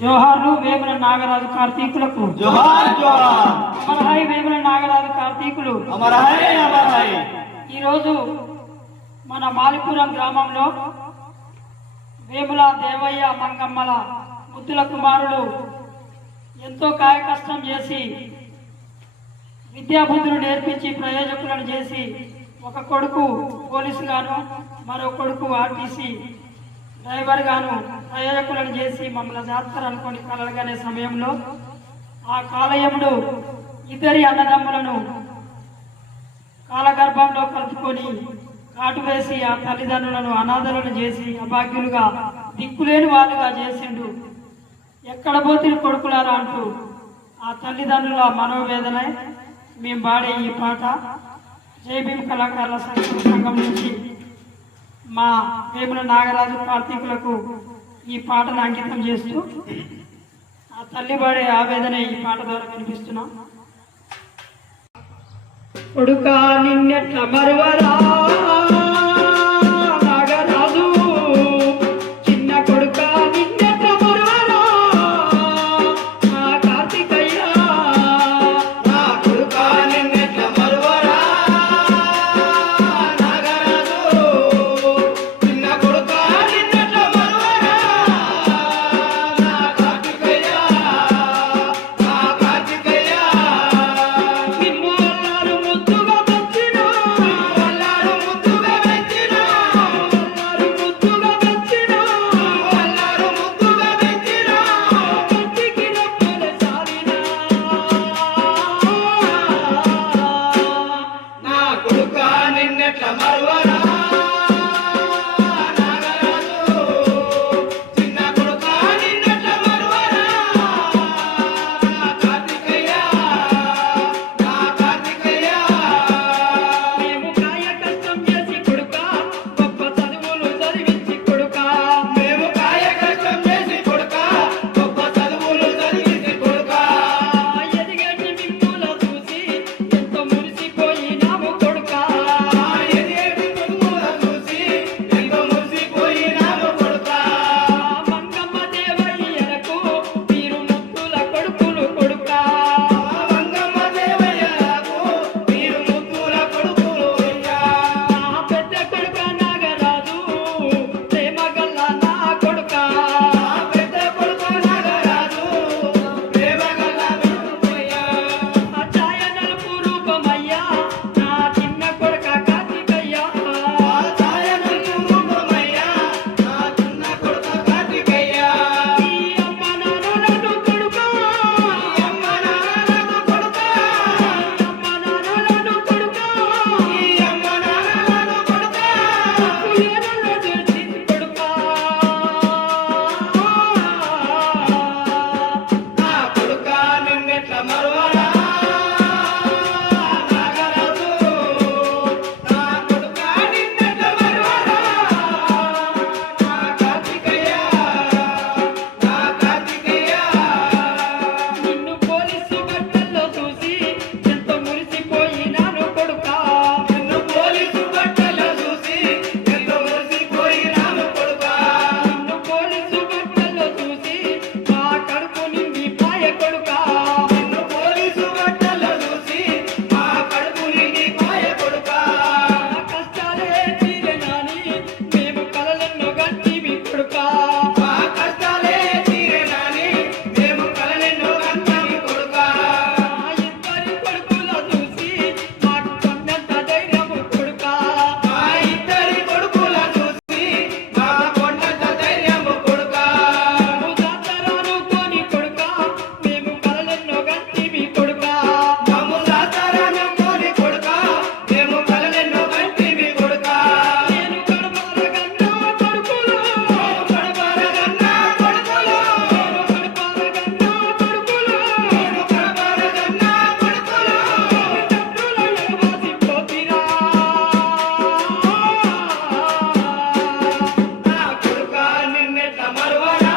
జోహార్లు వేముల నాగరాజు కార్తీకులకు జోహార్ జోహార్. అమరహాయి వేముల నాగరాజు కార్తీకులు అమరహాయ్ అమరహాయ్. ఈరోజు మన మాలిపురం గ్రామంలో వేముల దేవయ్య మంగమ్మల ముద్దుల కుమారుడు ఎంతో కాయకష్టం చేసి విద్యాబుద్ధులు నేర్పించి ప్రయోజకులను చేసి ఒక కొడుకు పోలీసు గాను మరో కొడుకు ఆర్టీసీ డ్రైవర్ గాను ప్రయోజకులను చేసి మమ్మల్ని జాతర అనుకొని కలగనే సమయంలో ఆ కాలయముడు ఇద్దరి అన్నదమ్ములను కాలగర్భంలో కలుపుకొని కాటు వేసి ఆ తల్లిదండ్రులను అనాథలను చేసి అభాగ్యులుగా దిక్కులేని వాళ్ళుగా చేసిండు. ఎక్కడ పోతే కొడుకులారా అంటూ ఆ తల్లిదండ్రుల మనోవేదన మేము పాడే ఈ పాట జై భీమ్ కళాకారుల సంఘం నుంచి మా వేముల నాగరాజు కార్తీకులకు ఈ పాటను అంకితం చేస్తూ ఆ తల్లి పాడే ఆవేదన ఈ పాట ద్వారా వినిపిస్తున్నాం. కొడుకా నిన్నెట్ల మరువరా నాగరాజు, చిన్న కొడుకా నిన్నెట్ల మరువరా నా కార్తికయ్య, నా కొడుకా నిన్నెట్ల మరువరా నాగరాజు, చిన్న కొడుకా నిన్నెట్ల మరువరా నా కార్తికయ్య, నా కార్తికయ్య. నిన్ను అల్లారు ముద్దుగా పెంచినా, అల్లారు ముద్దుగా పెంచినా, అల్లారు ముద్దుగా పెంచినా, అల్లారు ముద్దుగా పెంచినా, కంటికి రెప్పలు సారినా. నా కొడుకా నిన్నెట్ల మరువరా నాగరాజు, చిన్న కొడుకా నిన్నెట్ల మరువరా నా కార్తికయ్య, నా కార్తికయ్య. మేము కాయ కష్టం చేసి కొడుకా గొప్ప చదువులు చదివించి కొడుకా, మేము కాయ కష్టం చేసి కొడుకా గొప్ప చదువులు చదివించి కొడుకా, ఎదిగేటి మిమ్ముల చూసి ఎంతో మురిసిపోయినాము కొడుకా. ఎదేటి కొడుకుల చూసి ఎంతో మురిసిపోయినాము కొడుకా. మంగమ్మ దేవయ్యలకు మీరు ముద్దుల కొడుకులు కొడుకా. మంగమ్మ దేవయ్యకు మీరు ముద్దుల కొడుకులు అయ్యా. నా పెద్ద కొడుక నాగరాజు ప్రేమగల్ల నా కొడుకా. నా పెద్ద కొడుకు నాగరాజు ప్రేమగల కొడుకయ్యా. ఛాయ నలుపు రూపమయ్యా నా చిన్న కొడుక కార్తికయ్య. ఛాయనల్లు రూపమయ్యా నా చిన్న కొడుకు కార్తికయ్య. ఈ అమ్మ నాన్నలను కొడుకా, ఈ అమ్మ నాన్నలకు కొడుకా, అమ్మ నాన్నలను కొడుకా, ఈ అమ్మ నాన్నలకు కొడుకా, ఉయ్యాలలో చేర్చింది కొడుకా. నా కొడుకా నిన్నెట్ల మరువరా నాగరాజు, నా కొడుకా నిన్నెట్ల మరువరా నా కార్తికయ్య, నా కార్తికయ్య. నిన్ను పోలీసు బట్టల్లో చూసి ఎంతో మురిసిపోయినాను కొడుకా. నిన్ను పోలీసు బట్టలు చూసి ఎంతో మురిసిపోయినాను కొడుకా. నిన్ను పోలీసు బట్టల్లో చూసి మా కడుపు నిండి పాయ కొడుకా. నిన్ను పోలీసు బట్టలు చూసి మా కడుపు నిండిపోయే కొడుకా. నా కష్టాలే తీరెనాని మేము కలలెన్నో గట్టివి కొడుకా. మా కష్టాలే తీరేనాని మేము కలలెన్నో కన్నాము కొడుకా. మా ఇద్దరి కొడుకుల చూసి మాకు కొండంత ధైర్యము కొడుకా. మా ఇద్దరి కొడుకుల చూసి మా కొండంత ధైర్యము కొడుకా. నువ్వు జాతరనుకోని కొడుకా మేము కలలెన్నో గట్టివి కొడుకా. మమ్ము జాతరనుకోని కొడుకా మేము కలలెన్నో కంటివి కొడుకా. నేను కడపరగన్నా కొడుకులు, కడపరగన్నా కొడుకులు, కడపరగన్నా కొడుకులు, కడపరగన్నా కొడుకులు, తండ్రుల ఎడబాసిపోతిరా. నా కొడుకా నిన్నెట్ల మరువరా